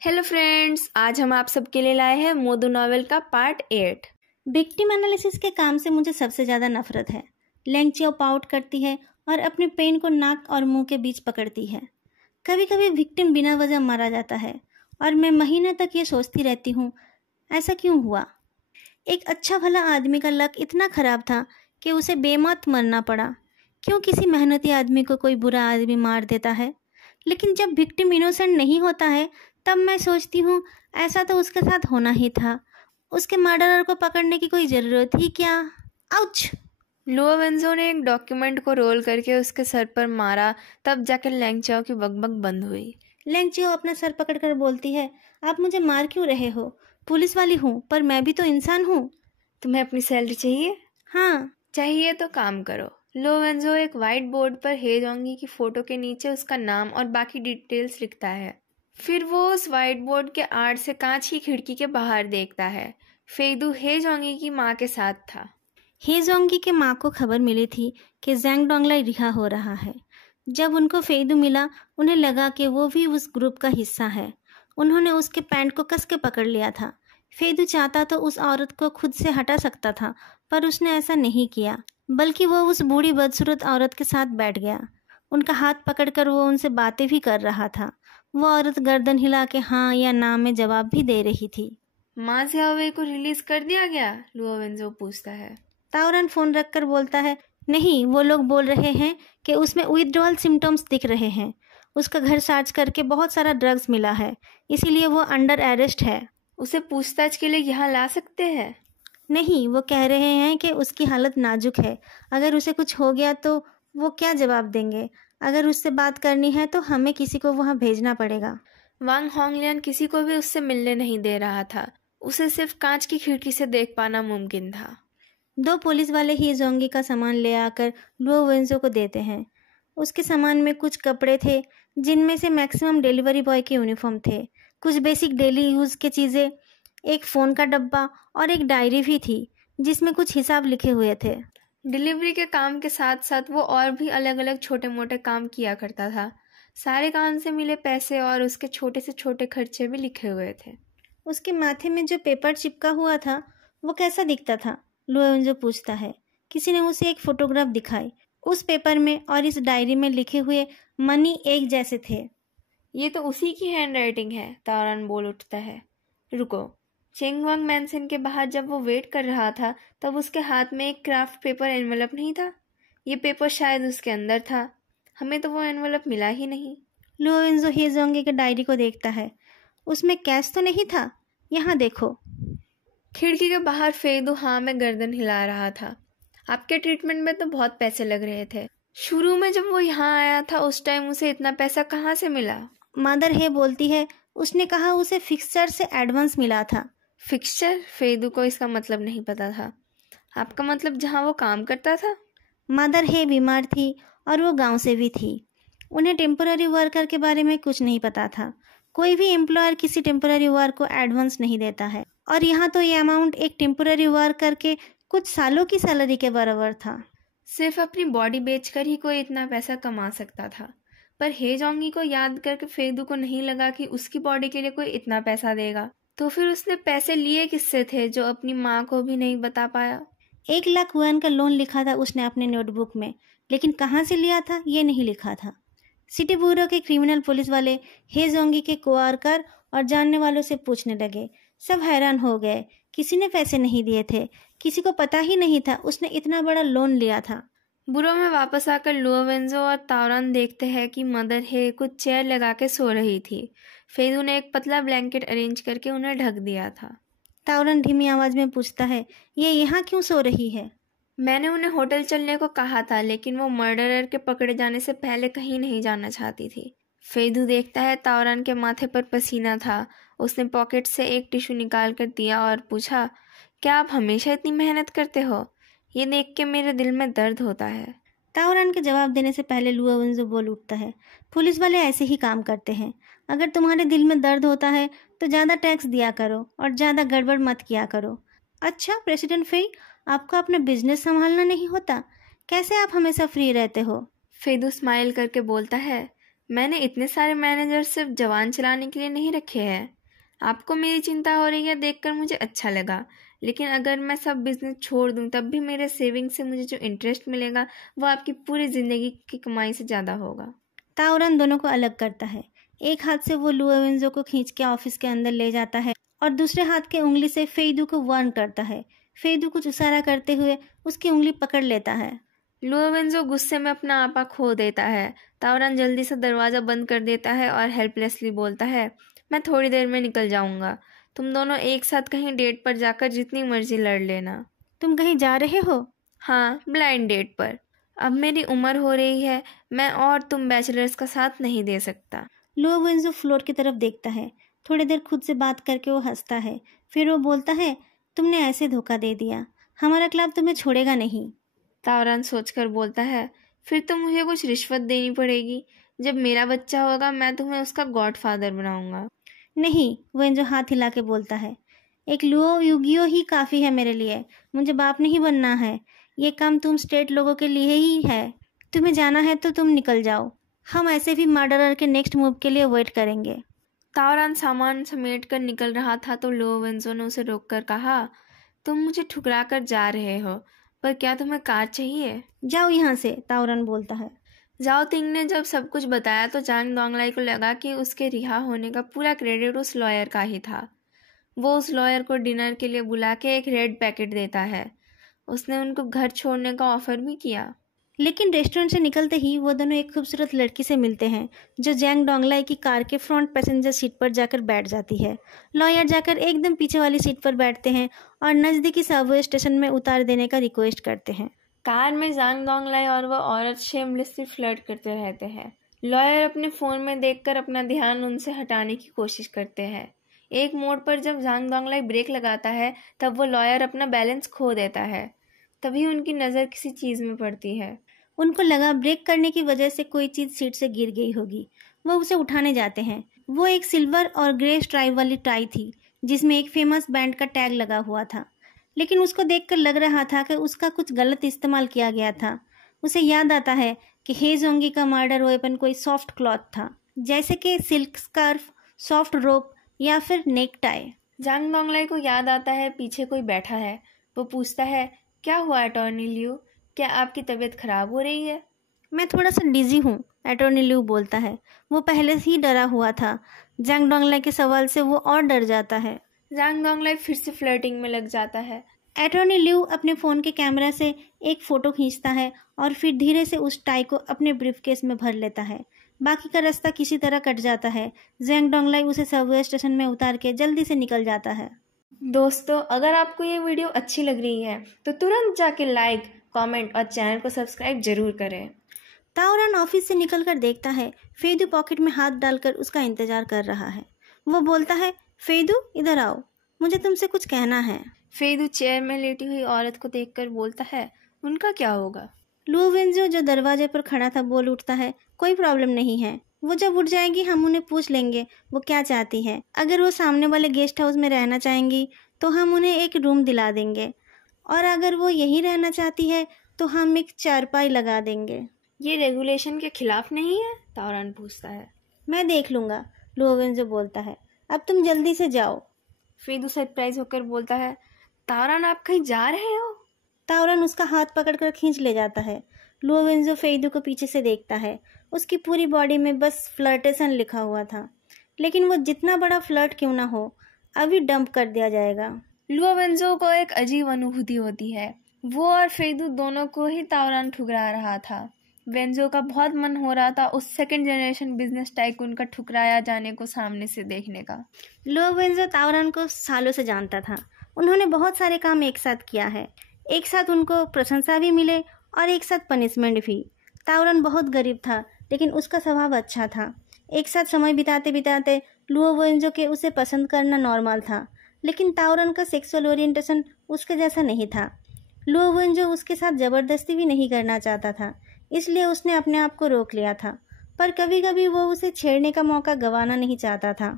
Hello friends, आज हम आप सबके लिए लाए हैं मोदू नॉवेल का पार्ट 8। विक्टिम एनालिसिस के काम से मुझे सबसे ज़्यादा नफरत है। लेंगचियो पाउट करती है और अपने पेन को नाक और मुंह के बीच पकड़ती है। कभी कभी विक्टिम बिना वजह मारा जाता है और मैं महीने तक ये सोचती रहती हूँ, ऐसा क्यों हुआ। एक अच्छा भला आदमी का लक इतना खराब था कि उसे बेमौत मरना पड़ा। क्यों किसी मेहनती आदमी को कोई बुरा आदमी मार देता है। लेकिन जब विक्टिम इनोसेंट नहीं होता है तब मैं सोचती हूँ, ऐसा तो उसके साथ होना ही था। उसके मर्डरर को पकड़ने की कोई ज़रूरत ही क्या। आउच! लुओ वेंजो ने एक डॉक्यूमेंट को रोल करके उसके सर पर मारा, तब जाकर लैंगचाओ की बकबक बंद हुई। लेंगचियो अपना सर पकड़कर बोलती है, आप मुझे मार क्यों रहे हो? पुलिस वाली हूँ पर मैं भी तो इंसान हूँ। तुम्हें अपनी सैलरी चाहिए? हाँ। चाहिए तो काम करो। लुओ वेंजो एक व्हाइट बोर्ड पर हे जोंगी की फोटो के नीचे उसका नाम और बाकी डिटेल्स लिखता है। फिर वो उस व्हाइट बोर्ड के आड़ से कांच की खिड़की के बाहर देखता है। फेदू हे जोंगी की माँ के साथ था। हे जोंगी के माँ को खबर मिली थी कि जैंग डोंगलाई रिहा हो रहा है। जब उनको फेदू मिला, उन्हें लगा कि वो भी उस ग्रुप का हिस्सा है। उन्होंने उसके पैंट को कस के पकड़ लिया था। फेदू चाहता तो उस औरत को खुद से हटा सकता था, पर उसने ऐसा नहीं किया, बल्कि वो उस बूढ़ी बदसूरत औरत के साथ बैठ गया। उनका हाथ पकड़कर वो उनसे बातें भी कर रहा था। वो औरत गर्दन हिला के हाँ या ना में जवाब भी दे रही थी। माँ ज़ियाओवे को रिलीज कर दिया गया? लुओ वेंजो पूछता है। ताओरन फोन रखकर बोलता है, नहीं, वो लोग बोल रहे हैं कि उसमें विथड्रॉल सिम्टम्स दिख रहे हैं। उसका घर सर्च करके बहुत सारा ड्रग्स मिला है, इसीलिए वो अंडर अरेस्ट है। उसे पूछताछ के लिए यहाँ ला सकते हैं? नहीं, वो कह रहे हैं कि उसकी हालत नाजुक है। अगर उसे कुछ हो गया तो वो क्या जवाब देंगे। अगर उससे बात करनी है तो हमें किसी को वहाँ भेजना पड़ेगा। वांग होंगलियन किसी को भी उससे मिलने नहीं दे रहा था। उसे सिर्फ कांच की खिड़की से देख पाना मुमकिन था। 2 पुलिस वाले ही जोंगी का सामान ले आकर लुओ वेंजो को देते हैं। उसके सामान में कुछ कपड़े थे, जिनमें से मैक्सिमम डिलीवरी बॉय के यूनिफॉर्म थे। कुछ बेसिक डेली यूज़ के चीज़ें, एक फ़ोन का डब्बा और एक डायरी भी थी जिसमें कुछ हिसाब लिखे हुए थे। डिलीवरी के काम के साथ साथ वो और भी अलग अलग छोटे मोटे काम किया करता था। सारे काम से मिले पैसे और उसके छोटे से छोटे खर्चे भी लिखे हुए थे। उसके माथे में जो पेपर चिपका हुआ था वो कैसा दिखता था? लुओ वेंजो पूछता है। किसी ने उसे एक फोटोग्राफ दिखाई। उस पेपर में और इस डायरी में लिखे हुए मनी एक जैसे थे। ये तो उसी की हैंडराइटिंग है, तारान बोल उठता है। रुको, चेंगवांग मैंसन के बाहर जब वो वेट कर रहा था तब उसके हाथ में एक क्राफ्ट पेपर एनवेलप नहीं था? ये पेपर शायद उसके अंदर था। हमें तो वो एनवेलप मिला ही नहीं। लुओ वेंजो हे जोंगे के डायरी को देखता है। उसमें कैश तो नहीं था? यहाँ देखो। खिड़की के बाहर फेदू हाँ में गर्दन हिला रहा था। आपके ट्रीटमेंट में तो बहुत पैसे लग रहे थे। शुरू में जब वो यहाँ आया था उस टाइम उसे इतना पैसा कहाँ से मिला? मदर हे बोलती है, उसने कहा उसे फिक्सचर से एडवांस मिला था। फिक्सचर? फेदू को इसका मतलब नहीं पता था। आपका मतलब जहाँ वो काम करता था? मदर हे बीमार थी और वो गांव से भी थी। उन्हें टेम्पररी वर्कर के बारे में कुछ नहीं पता था। कोई भी एम्प्लॉयर किसी टेम्पररी वर्क को एडवांस नहीं देता है, और यहाँ तो ये अमाउंट एक टेम्पररी वर्कर के कुछ सालों की सैलरी के बराबर था। सिर्फ अपनी बॉडी बेचकर ही कोई इतना पैसा कमा सकता था। पर हे जोंगी को याद करके फेदू को नहीं लगा कि उसकी बॉडी के लिए कोई इतना पैसा देगा। तो फिर उसने पैसे लिए किससे थे जो अपनी माँ को भी नहीं बता पाया? 1 लाख युआन का लोन लिखा था उसने अपने नोटबुक में, लेकिन कहाँ से लिया था ये नहीं लिखा था। सिटी ब्यूरो के क्रिमिनल पुलिस वाले हे जोंगी के कोआर्कर और जानने वालों से पूछने लगे। सब हैरान हो गए। किसी ने पैसे नहीं दिए थे। किसी को पता ही नहीं था उसने इतना बड़ा लोन लिया था। बुरो में वापस आकर लुओ वेंजो और तावरान देखते हैं कि मदर हे कुछ चेयर लगा के सो रही थी। फेदू ने एक पतला ब्लैंकेट अरेंज करके उन्हें ढक दिया था। तावरन धीमी आवाज में पूछता है, ये यहाँ क्यों सो रही है? मैंने उन्हें होटल चलने को कहा था, लेकिन वो मर्डरर के पकड़े जाने से पहले कहीं नहीं जाना चाहती थी। फेदू देखता है तावरान के माथे पर पसीना था। उसने पॉकेट से एक टिश्यू निकाल कर दिया और पूछा, क्या आप हमेशा इतनी मेहनत करते हो? ये देख के मेरे दिल में दर्द होता है। तावरान के जवाब देने से पहले लुओ वेंजो बोल उठता है, पुलिस वाले ऐसे ही काम करते हैं। अगर तुम्हारे दिल में दर्द होता है तो ज़्यादा टैक्स दिया करो और ज़्यादा गड़बड़ मत किया करो। अच्छा प्रेसिडेंट फेई, आपको अपना बिजनेस संभालना नहीं होता? कैसे आप हमेशा फ्री रहते हो? फेदू स्माइल करके बोलता है, मैंने इतने सारे मैनेजर सिर्फ जवान चलाने के लिए नहीं रखे हैं। आपको मेरी चिंता हो रही है देखकर मुझे अच्छा लगा, लेकिन अगर मैं सब बिजनेस छोड़ दूं तब भी मेरे सेविंग से मुझे जो इंटरेस्ट मिलेगा वो आपकी पूरी ज़िंदगी की कमाई से ज़्यादा होगा। ताओरन दोनों को अलग करता है। एक हाथ से वो लुओ वेंजो को खींच के ऑफिस के अंदर ले जाता है और दूसरे हाथ के उंगली से फेइदू को वार्न करता है। फेइदू कुछ इशारा करते हुए उसकी उंगली पकड़ लेता है। लुओ वेंजो गुस्से में अपना आपा खो देता है। ताओरन जल्दी से दरवाज़ा बंद कर देता है और हेल्पलेसली बोलता है, मैं थोड़ी देर में निकल जाऊंगा। तुम दोनों एक साथ कहीं डेट पर जाकर जितनी मर्जी लड़ लेना। तुम कहीं जा रहे हो? हाँ, ब्लाइंड डेट पर। अब मेरी उम्र हो रही है, मैं और तुम बैचलर्स का साथ नहीं दे सकता। लुओ वेंजो फ्लोर की तरफ देखता है। थोड़ी देर खुद से बात करके वो हंसता है। फिर वो बोलता है, तुमने ऐसे धोखा दे दिया, हमारा क्लब तुम्हें छोड़ेगा नहीं। ताओरन सोचकर बोलता है, फिर तो मुझे कुछ रिश्वत देनी पड़ेगी। जब मेरा बच्चा होगा मैं तुम्हें उसका गॉडफादर बनाऊंगा। नहीं, वेंजो हाथ हिला के बोलता है, एक लुओ युगियो ही काफ़ी है मेरे लिए, मुझे बाप नहीं बनना है। ये काम तुम स्टेट लोगों के लिए ही है। तुम्हें जाना है तो तुम निकल जाओ, हम ऐसे भी मर्डरर के नेक्स्ट मूव के लिए वेट करेंगे। ताओरन सामान समेट कर निकल रहा था तो लुओ वेंजो ने उसे रोककर कहा, तुम मुझे ठुकरा कर जा रहे हो, पर क्या तुम्हें कार चाहिए? जाओ यहाँ से, ताओरन बोलता है। जाओ तिंग ने जब सब कुछ बताया तो जांग दोंगलाई को लगा कि उसके रिहा होने का पूरा क्रेडिट उस लॉयर का ही था। वो उस लॉयर को डिनर के लिए बुला के एक रेड पैकेट देता है। उसने उनको घर छोड़ने का ऑफर भी किया। लेकिन रेस्टोरेंट से निकलते ही वो दोनों एक खूबसूरत लड़की से मिलते हैं जो जैंग डोंगलाई की कार के फ्रंट पैसेंजर सीट पर जाकर बैठ जाती है। लॉयर जाकर एकदम पीछे वाली सीट पर बैठते हैं और नज़दीकी सबवे स्टेशन में उतार देने का रिक्वेस्ट करते हैं। कार में जांग दोंगलाई और वह औरत शेमलेसली फ्लर्ट करते रहते हैं। लॉयर अपने फ़ोन में देखकर अपना ध्यान उनसे हटाने की कोशिश करते हैं। एक मोड़ पर जब जांग दोंगलाई ब्रेक लगाता है तब वो लॉयर अपना बैलेंस खो देता है। तभी उनकी नज़र किसी चीज़ में पड़ती है। उनको लगा ब्रेक करने की वजह से कोई चीज़ सीट से गिर गई होगी। वो उसे उठाने जाते हैं। वो एक सिल्वर और ग्रे स्ट्राइप वाली टाई थी जिसमें एक फेमस बैंड का टैग लगा हुआ था, लेकिन उसको देखकर लग रहा था कि उसका कुछ गलत इस्तेमाल किया गया था। उसे याद आता है कि हे जोंगी का मर्डर वेपन कोई सॉफ्ट क्लॉथ था, जैसे कि सिल्क स्कार्फ, सॉफ्ट रोप या फिर नेक टाई। जांग दोंगलाई को याद आता है पीछे कोई बैठा है। वो पूछता है, क्या हुआ अटॉर्नी लियू, क्या आपकी तबीयत खराब हो रही है? मैं थोड़ा सा डिजी हूँ, अटॉर्नी लियू बोलता है। वो पहले से ही डरा हुआ था। जांग डोंगलाई के सवाल से वो और डर जाता है। जांग दोंगलाई फिर से फ्लर्टिंग में लग जाता है। अटॉर्नी लियू अपने फ़ोन के कैमरा से एक फ़ोटो खींचता है और फिर धीरे से उस टाई को अपने ब्रीफकेस में भर लेता है। बाकी का रास्ता किसी तरह कट जाता है। जांग डोंगलाई उसे सबवे स्टेशन में उतार के जल्दी से निकल जाता है। दोस्तों, अगर आपको ये वीडियो अच्छी लग रही है तो तुरंत जाके लाइक, कमेंट और चैनल को सब्सक्राइब जरूर करें। ताओरन ऑफिस से निकलकर देखता है फेदू पॉकेट में हाथ डालकर उसका इंतजार कर रहा है। वो बोलता है, फेदू इधर आओ, मुझे तुमसे कुछ कहना है। फेदू चेयर में लेटी हुई औरत को देखकर बोलता है, उनका क्या होगा? लुओ वेंजो जो दरवाजे पर खड़ा था बोल उठता है, कोई प्रॉब्लम नहीं है, वो जब उठ जाएगी हम उन्हें पूछ लेंगे वो क्या चाहती है। अगर वो सामने वाले गेस्ट हाउस में रहना चाहेंगी तो हम उन्हें एक रूम दिला देंगे, और अगर वो यहीं रहना चाहती है तो हम एक चारपाई लगा देंगे। ये रेगुलेशन के खिलाफ नहीं है? ताओरन पूछता है। मैं देख लूँगा, लुओ वेंजो बोलता है, अब तुम जल्दी से जाओ। फेदू सरप्राइज होकर बोलता है, ताओरन आप कहीं जा रहे हो? ताओरन उसका हाथ पकड़कर खींच ले जाता है। लुओ वेंजो फेदू को पीछे से देखता है। उसकी पूरी बॉडी में बस फ्लर्टेशन लिखा हुआ था, लेकिन वो जितना बड़ा फ्लर्ट क्यों ना हो अभी डंप कर दिया जाएगा। लुओ वेंजो को एक अजीब अनुभूति होती है। वो और फेदू दोनों को ही ताओरन ठुकरा रहा था। वेंजो का बहुत मन हो रहा था उस सेकंड जनरेशन बिजनेस टाइकून का ठुकराया जाने को सामने से देखने का। लुओ वेंजो ताओरन को सालों से जानता था। उन्होंने बहुत सारे काम एक साथ किया है। एक साथ उनको प्रशंसा भी मिले और एक साथ पनिशमेंट भी। ताओरन बहुत गरीब था लेकिन उसका स्वभाव अच्छा था। एक साथ समय बिताते बिताते लुओ वेंजो के उसे पसंद करना नॉर्मल था, लेकिन ताओरन का सेक्सुअल ओरिएंटेशन उसके जैसा नहीं था। लुओ वेंजो उसके साथ ज़बरदस्ती भी नहीं करना चाहता था, इसलिए उसने अपने आप को रोक लिया था, पर कभी कभी वो उसे छेड़ने का मौका गंवाना नहीं चाहता था।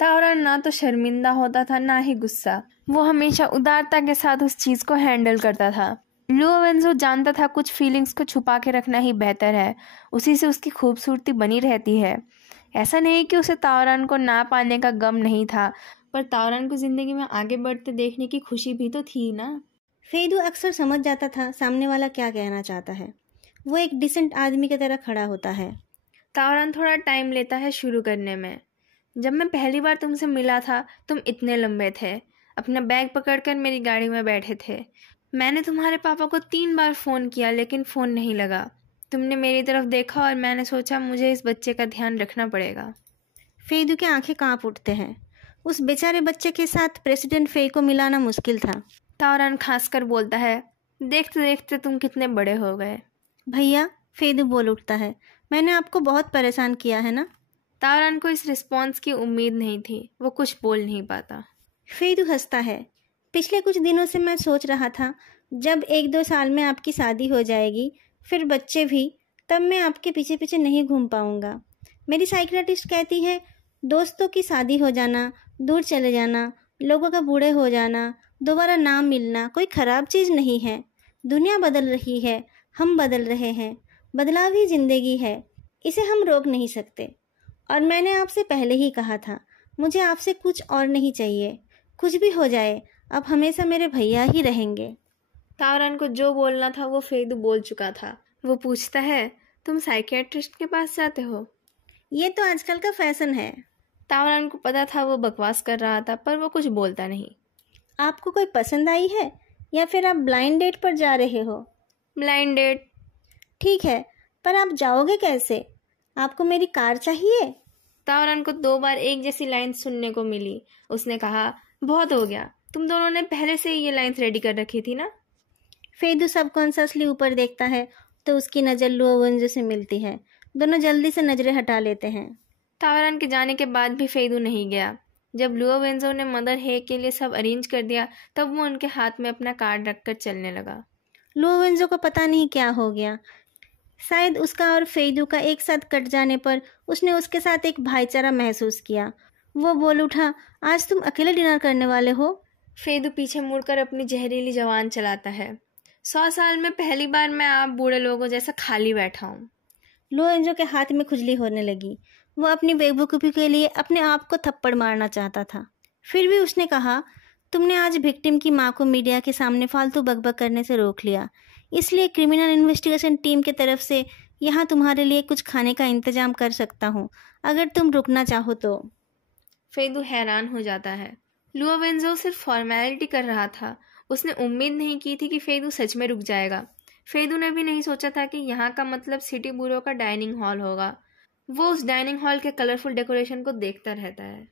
ताओरन ना तो शर्मिंदा होता था ना ही गुस्सा। वो हमेशा उदारता के साथ उस चीज़ को हैंडल करता था। लुओ वेंजो जानता था कुछ फीलिंग्स को छुपा के रखना ही बेहतर है, उसी से उसकी खूबसूरती बनी रहती है। ऐसा नहीं कि उसे ताओरान को ना पाने का गम नहीं था, पर ताओरान को ज़िंदगी में आगे बढ़ते देखने की खुशी भी तो थी ना। फेदू अक्सर समझ जाता था सामने वाला क्या कहना चाहता है। वो एक डिसेंट आदमी की तरह खड़ा होता है। ताओरान थोड़ा टाइम लेता है शुरू करने में। जब मैं पहली बार तुमसे मिला था तुम इतने लंबे थे, अपना बैग पकड़कर मेरी गाड़ी में बैठे थे। मैंने तुम्हारे पापा को 3 बार फ़ोन किया लेकिन फ़ोन नहीं लगा। तुमने मेरी तरफ देखा और मैंने सोचा मुझे इस बच्चे का ध्यान रखना पड़ेगा। फेदू की आंखें कांप उठते हैं। उस बेचारे बच्चे के साथ प्रेसिडेंट फे को मिलाना मुश्किल था। ताओरान खांस कर बोलता है, देखते देखते तुम कितने बड़े हो गए। भैया, फेदू बोल उठता है, मैंने आपको बहुत परेशान किया है ना। ताओरान को इस रिस्पॉन्स की उम्मीद नहीं थी, वो कुछ बोल नहीं पाता। फेदू हंसता है। पिछले कुछ दिनों से मैं सोच रहा था जब 1-2 साल में आपकी शादी हो जाएगी, फिर बच्चे भी, तब मैं आपके पीछे पीछे नहीं घूम पाऊंगा। मेरी साइकियाट्रिस्ट कहती है दोस्तों की शादी हो जाना, दूर चले जाना, लोगों का बूढ़े हो जाना, दोबारा ना मिलना कोई ख़राब चीज़ नहीं है। दुनिया बदल रही है, हम बदल रहे हैं, बदलाव ही ज़िंदगी है, इसे हम रोक नहीं सकते। और मैंने आपसे पहले ही कहा था, मुझे आपसे कुछ और नहीं चाहिए। कुछ भी हो जाए, अब हमेशा मेरे भैया ही रहेंगे। ताओरान को जो बोलना था वो फेदू बोल चुका था। वो पूछता है, तुम साइकियाट्रिस्ट के पास जाते हो? ये तो आजकल का फैशन है। ताओरान को पता था वो बकवास कर रहा था, पर वो कुछ बोलता नहीं। आपको कोई पसंद आई है या फिर आप ब्लाइंड डेट पर जा रहे हो? Blind date? ठीक है, पर आप जाओगे कैसे? आपको मेरी कार चाहिए? ताओरान को 2 बार एक जैसी लाइन सुनने को मिली। उसने कहा, बहुत हो गया, तुम दोनों ने पहले से ही ये लाइन्स रेडी कर रखी थी ना। फेदू सबकॉन्शियसली ऊपर देखता है तो उसकी नज़र लुओ वेंजो से मिलती है। दोनों जल्दी से नज़रें हटा लेते हैं। ताओरान के जाने के बाद भी फेदू नहीं गया। जब लुओ वेंजो ने मदर हे के लिए सब अरेंज कर दिया तब वो उनके हाथ में अपना कार्ड रखकर चलने लगा। लुओ वेंजो को पता नहीं क्या हो गया। शायद उसका और फेदू का एक साथ कट जाने पर उसने उसके साथ एक भाईचारा महसूस किया। वो बोल उठा, आज तुम अकेले डिनर करने वाले हो? फेदू पीछे मुड़कर अपनी जहरीली जबान चलाता है। 100 साल में पहली बार मैं आप बूढ़े लोगों जैसा खाली बैठा हूँ। लुओ वेंजो के हाथ में खुजली होने लगी। वो अपनी बेवकूफ़ी के लिए अपने आप को थप्पड़ मारना चाहता था। फिर भी उसने कहा, तुमने आज विक्टिम की माँ को मीडिया के सामने फालतू बकबक करने से रोक लिया, इसलिए क्रिमिनल इन्वेस्टिगेशन टीम की तरफ से यहाँ तुम्हारे लिए कुछ खाने का इंतजाम कर सकता हूँ, अगर तुम रुकना चाहो तो। फेदू हैरान हो जाता है। लुओ वेंजो सिर्फ फॉर्मेलिटी कर रहा था। उसने उम्मीद नहीं की थी कि फेदू सच में रुक जाएगा। फेदू ने भी नहीं सोचा था कि यहाँ का मतलब सिटी ब्यूरो का डाइनिंग हॉल होगा। वो उस डाइनिंग हॉल के कलरफुल डेकोरेशन को देखता रहता है।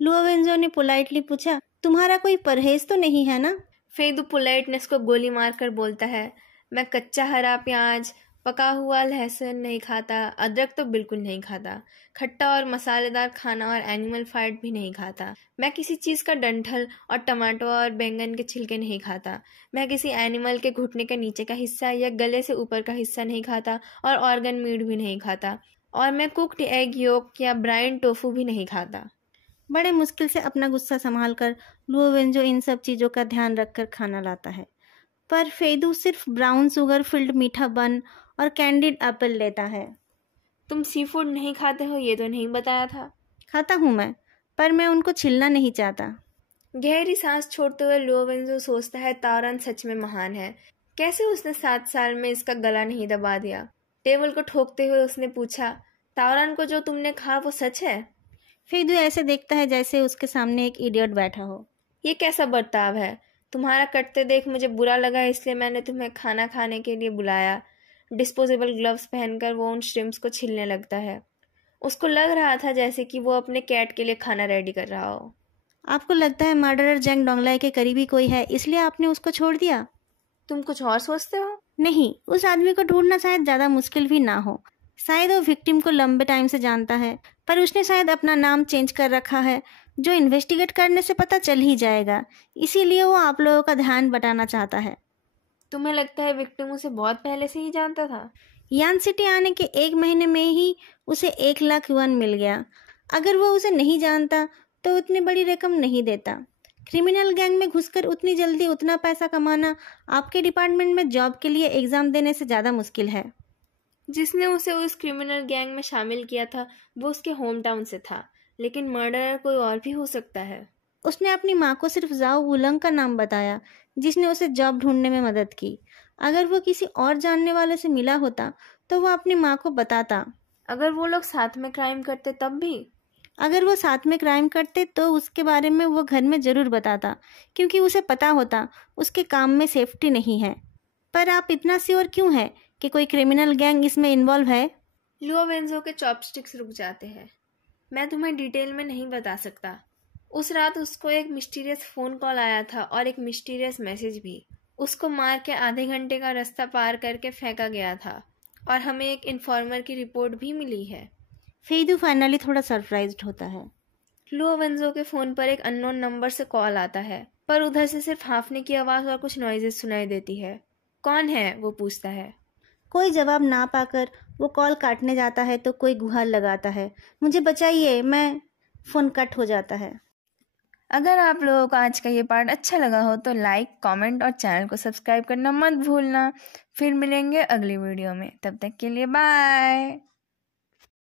लुओ वेंजो ने पोलाइटली पूछा, तुम्हारा कोई परहेज तो नहीं है ना? फेदू पोलाइटनेस को गोली मारकर बोलता है, मैं कच्चा हरा प्याज, पका हुआ लहसुन नहीं खाता, अदरक तो बिल्कुल नहीं खाता, खट्टा और मसालेदार खाना और एनिमल फैट भी नहीं खाता। मैं किसी चीज़ का डंठल और टमाटो और बैंगन के छिलके नहीं खाता। मैं किसी एनिमल के घुटने के नीचे का हिस्सा या गले से ऊपर का हिस्सा नहीं खाता और ऑर्गन मीट भी नहीं खाता। और मैं कुक्ड एग योक या ब्राइन टोफू भी नहीं खाता। बड़े मुश्किल से अपना गुस्सा संभाल कर लुओ वेंजो इन सब चीज़ों का ध्यान रखकर खाना लाता है, पर फेदू सिर्फ ब्राउन शुगर फिल्ड मीठा बन और कैंडिड एप्पल लेता है। तुम सी फूड नहीं खाते हो ये तो नहीं बताया था। खाता हूँ मैं, पर मैं उनको छिलना नहीं चाहता। गहरी सांस छोड़ते हुए लुओ वेंजो सोचता है, ताओरान सच में महान है। कैसे उसने 7 साल में इसका गला नहीं दबा दिया। टेबल को ठोकते हुए उसने पूछा, ताओरान को जो तुमने कहा वो सच है? फेदू ऐसे देखता है जैसे उसके सामने एक इडियट बैठा हो। ये कैसा बर्ताव है? तुम्हारा कटते देख मुझे बुरा लगा, इसलिए मैंने तुम्हें खाना खाने के लिए बुलाया। डिस्पोजेबल ग्लव्स पहनकर वो उन श्रिम्प्स को छीलने लगता है। उसको लग रहा था जैसे कि वो अपने कैट के लिए खाना रेडी कर रहा हो। आपको लगता है मर्डरर जैंग डोंगलाई के करीबी कोई है, इसलिए आपने उसको छोड़ दिया? तुम कुछ और सोचते हो? नहीं, उस आदमी को ढूंढना शायद ज़्यादा मुश्किल भी ना हो। शायद वो विक्टिम को लंबे टाइम से जानता है, पर उसने शायद अपना नाम चेंज कर रखा है, जो इन्वेस्टिगेट करने से पता चल ही जाएगा। इसीलिए वो आप लोगों का ध्यान बटाना चाहता है। तुम्हें लगता है विक्टिम उसे बहुत पहले से ही जानता था? यान सिटी आने के 1 महीने में ही उसे 1 लाख युआन मिल गया। अगर वो उसे नहीं जानता तो उतनी बड़ी रकम नहीं देता, क्रिमिनल गैंग में घुसकर उतनी जल्दी उतना पैसा कमाना आपके डिपार्टमेंट में जॉब के लिए एग्ज़ाम देने से ज़्यादा मुश्किल है। जिसने उसे उस क्रिमिनल गैंग में शामिल किया था वो उसके होम टाउन से था, लेकिन मर्डरर कोई और भी हो सकता है। उसने अपनी माँ को सिर्फ जाओ वुलंग का नाम बताया, जिसने उसे जॉब ढूंढने में मदद की। अगर वो किसी और जानने वाले से मिला होता तो वो अपनी माँ को बताता। अगर वो लोग साथ में क्राइम करते तब भी? अगर वो साथ में क्राइम करते तो उसके बारे में वो घर में ज़रूर बताता, क्योंकि उसे पता होता उसके काम में सेफ्टी नहीं है। पर आप इतना श्योर क्यों है कि कोई क्रिमिनल गैंग इसमें इन्वॉल्व है? लुओ वेंजो के चॉपस्टिक्स रुक जाते हैं। मैं तुम्हें डिटेल में नहीं बता सकता। उस रात उसको एक मिस्टीरियस फ़ोन कॉल आया था और एक मिस्टीरियस मैसेज भी। उसको मार के आधे घंटे का रास्ता पार करके फेंका गया था और हमें एक इन्फॉर्मर की रिपोर्ट भी मिली है। फेदू फाइनली थोड़ा सरप्राइज्ड होता है। लुओ वेंजो के फ़ोन पर एक अननोन नंबर से कॉल आता है, पर उधर से सिर्फ हांफने की आवाज़ और कुछ नॉइजेस सुनाई देती है। कौन है? वो पूछता है। कोई जवाब ना पाकर वो कॉल काटने जाता है तो कोई गुहार लगाता है, मुझे बचाइए। मैं फ़ोन कट हो जाता है। अगर आप लोगों को आज का ये पार्ट अच्छा लगा हो तो लाइक, कमेंट और चैनल को सब्सक्राइब करना मत भूलना। फिर मिलेंगे अगली वीडियो में, तब तक के लिए बाय।